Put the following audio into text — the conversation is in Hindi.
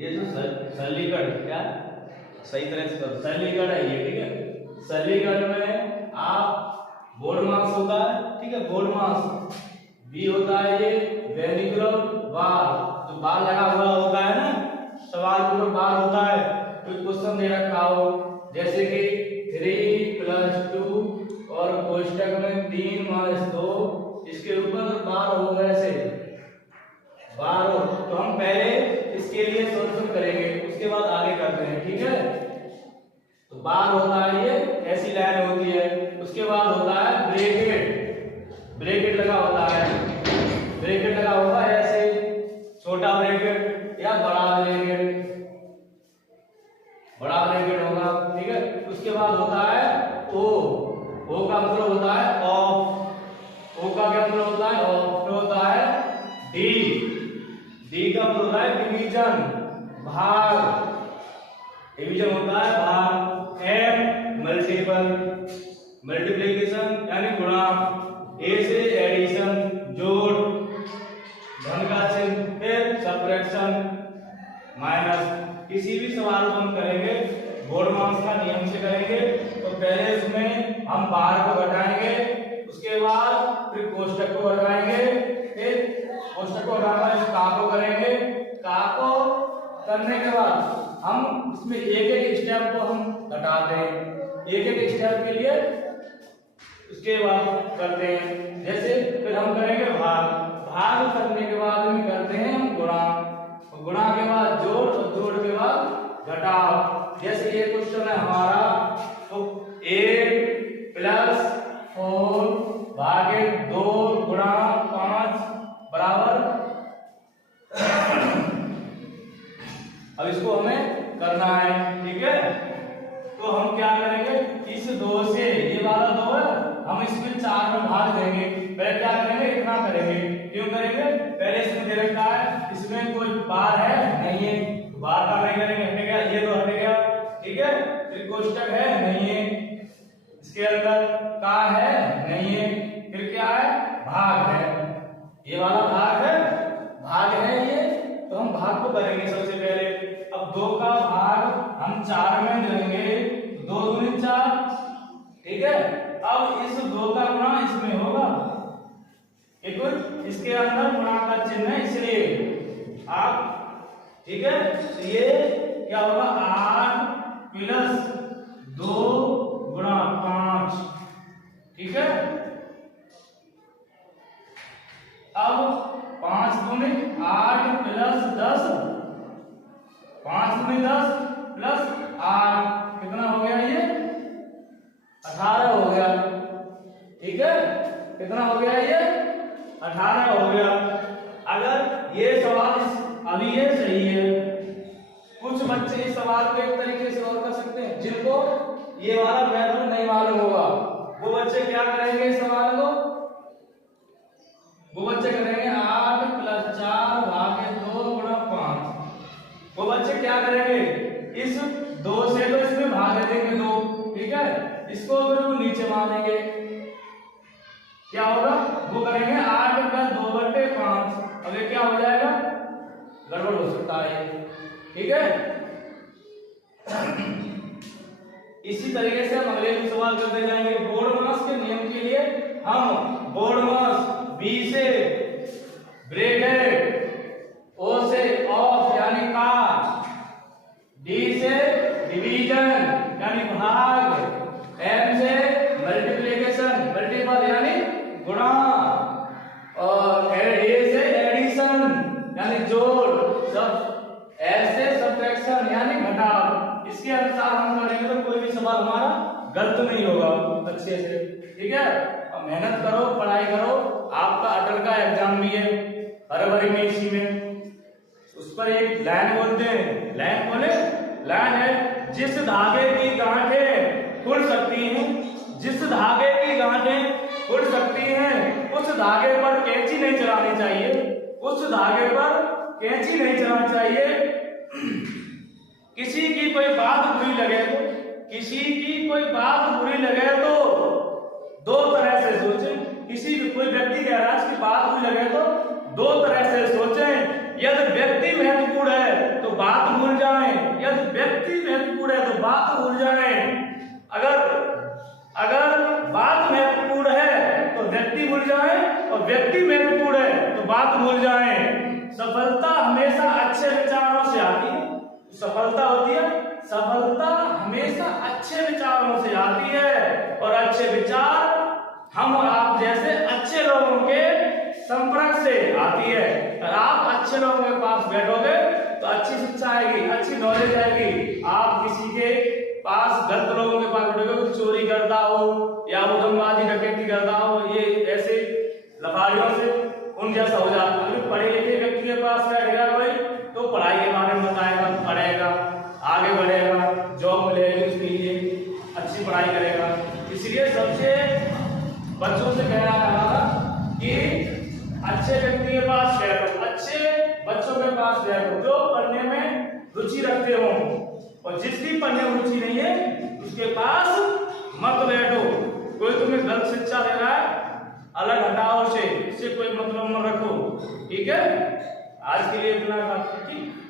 ये जो सरलीकरण क्या सही तरह से करो, सरलीकरण है ये, ठीक है। सरलीकरण में आप बोर्ड मास होता है, ठीक है, बोर्ड मास बी होता है ये वेनिकुलर बार, जो बार लगा हुआ होता है ना, सवाल के ऊपर बार होता है, कोई क्वेश्चन दे रखा हो जैसे कि 3+2 और कोष्टक में 3-2, इसके ऊपर बार हो वैसे बार हो, तो हम पहले इसके लिए सॉल्यूशन करेंगे, उसके बाद आगे करते हैं, ठीक है। तो बार होता है ये ऐसी लाइन होती है, उसके बाद होता है ब्रैकेट, ब्रैकेट लगा होता है, ब्रैकेट लगा होगा ऐसे, छोटा ब्रैकेट या बड़ा ब्रैकेट, बड़ा ब्रैकेट होगा, ठीक है। उसके बाद होता है ओ, ओ का मतलब होता है ऑफ, ओ का क्या मतलब होता है ऑफ, तो होता है डी, डी का मतलब होता है डिवीजन, भाग, डिवीजन होता है भाग, एम मल्टीपल, मल्टीप्लिकेशन यानी गुणा, ए से एडिशन जोड़, धन का चिन्ह, फिर सब्ट्रैक्शन माइनस। किसी भी सवाल को हम करेंगे बोर्ड मास का नियम से करेंगे, तो पहले उसमें हम बार को घटाएंगे, उसके बाद फिर कोष्टक को घटाएंगे, फिर कोष्टक को हटाकर इस का को करेंगे, का को करने के बाद हम इसमें एक एक स्टेप को हम घटाते हैं, एक एक स्टेप के लिए उसके बाद करते हैं। जैसे फिर हम करेंगे भाग, भाग करने के बाद हम करते हैं हम गुणा, गुणा के बाद जोड़ और जोड़ के बाद घटाव। जैसे ये क्वेश्चन है हमारा, तो 8+4 भागे 2 गुणा 5 बराबर, अब इसको हमें करना है, ठीक है। तो हम क्या करेंगे, इस 2 से, ये वाला 2 है, हम इसमें 4 में भाग देंगे, पहले क्या करेंगे इतना करेंगे, क्यों करेंगे, पहले इसमें दे रखा है, इसमें कोई बार है नहीं है, बार का नहीं करेंगे, हटेगा, ये तो हटेगा, ठीक है। फिर कोष्टक है नहीं है, इसके अंदर का है नहीं है, फिर क्या है भाग है, ये वाला भाग है, भाग है ये, तो हम भाग को करेंगे सबसे पहले। अब 2 का भाग हम 4 में देंगे, 2 दूनी 4, ठीक है। अब इस 2 का गुणा इसमें होगा, एक इसके अंदर गुणा का चिन्ह है इसलिए आप, ठीक है। तो ये क्या होगा 8+2 गुणा 5, ठीक है। अब 5 दूनी 8 + 10, 5 दूनी 10 + 8 कितना हो गया, ये 18 हो गया, ठीक है। कितना हो गया, ये 18 हो गया। अगर ये सवाल अभी ये सही है, कुछ बच्चे इस सवाल को एक तरीके से और कर सकते हैं, जिनको ये वाला मेथड नहीं मालूम होगा, वो बच्चे क्या करेंगे इस सवाल को, वो बच्चे करेंगे 8+4 भागे 2 गुणा 5, वो बच्चे क्या करेंगे, इस 2 से तो इसमें भाग देंगे 2, ठीक है, इसको फिर वो नीचे मानेंगे, क्या होगा, वो करेंगे 8+2/5, अब ये क्या हो जाएगा, गड़बड़ हो सकता है, ठीक है। इसी तरीके से हम अगले भी सवाल करते जाएंगे। बोर्ड मास के नियम के लिए हम बोर्ड मास बी से ब्रैकेट, ओ से ऑफ यानी का, डी से डिवीजन यानी भाग, एम से मल्टीप्लिकेशन मल्टीपल यानी गुणा, और ए से एडिशन यानी जोड़, सब ऐसे सब्ट्रैक्शन यानी घटाव। इसके अनुसार हम करेंगे तो कोई भी सवाल हमारा गलत नहीं होगा, अच्छे से, ठीक है। अब मेहनत करो, पढ़ाई करो, आपका अटल का एग्जाम भी है फरवरी में, इसी में, उस पर एक लाइन बोलते हैं, लाइन बोले, लाइन है, जिस धागे की गांठें खुल सकती हैं, जिस धागे की गांठें खुल सकती हैं, उस धागे पर कैंची नहीं चलानी चाहिए, उस धागे पर कैंची नहीं चलानी चाहिए। किसी की कोई बात बुरी लगे तो, किसी की कोई बात बुरी लगे तो 2 तरह से सोचें, किसी कोई व्यक्ति कह रहा है उसकी बात बुरी लगे तो 2 तरह से सोचें, यदि व्यक्ति महत्वपूर्ण है तो बात बात भूल जाएं। सफलता हमेशा अच्छे विचारों से आती है। सफलता होती है, सफलता हमेशा अच्छे विचारों से आती है, और अच्छे विचार हम और आप जैसे अच्छे लोगों के संपर्क से आती है। अगर आप अच्छे लोगों के पास बैठोगे तो अच्छी शिक्षा आएगी, अच्छी नॉलेज आएगी। आप किसी के पास गलत लोगों के पास बैठोगे, चोरी करता हो या उदमबाजी डकैती करता हो, ये ऐसे लफाड़ियों से उन जैसा हो जाता है। पढ़े लिखे व्यक्ति के पास बैठेगा कोई तो पढ़ाई के बारे में बताएगा, पढ़ेगा, आगे बढ़ेगा, जॉब मिलेगी उसके लिए, अच्छी पढ़ाई करेगा। इसलिए सबसे बच्चों से कह रहा है कि अच्छे व्यक्ति के पास बैठो, अच्छे बच्चों के पास बैठो जो पढ़ने में रुचि रखते हो, और जिसकी पढ़ने में रुचि नहीं है उसके पास मत बैठो। कोई तुम्हें गलत शिक्षा दे रहा है, अलग हटाओ से, इससे कोई मतलब न रखो। ठीक है, आज के लिए इतना काफी। ठीक।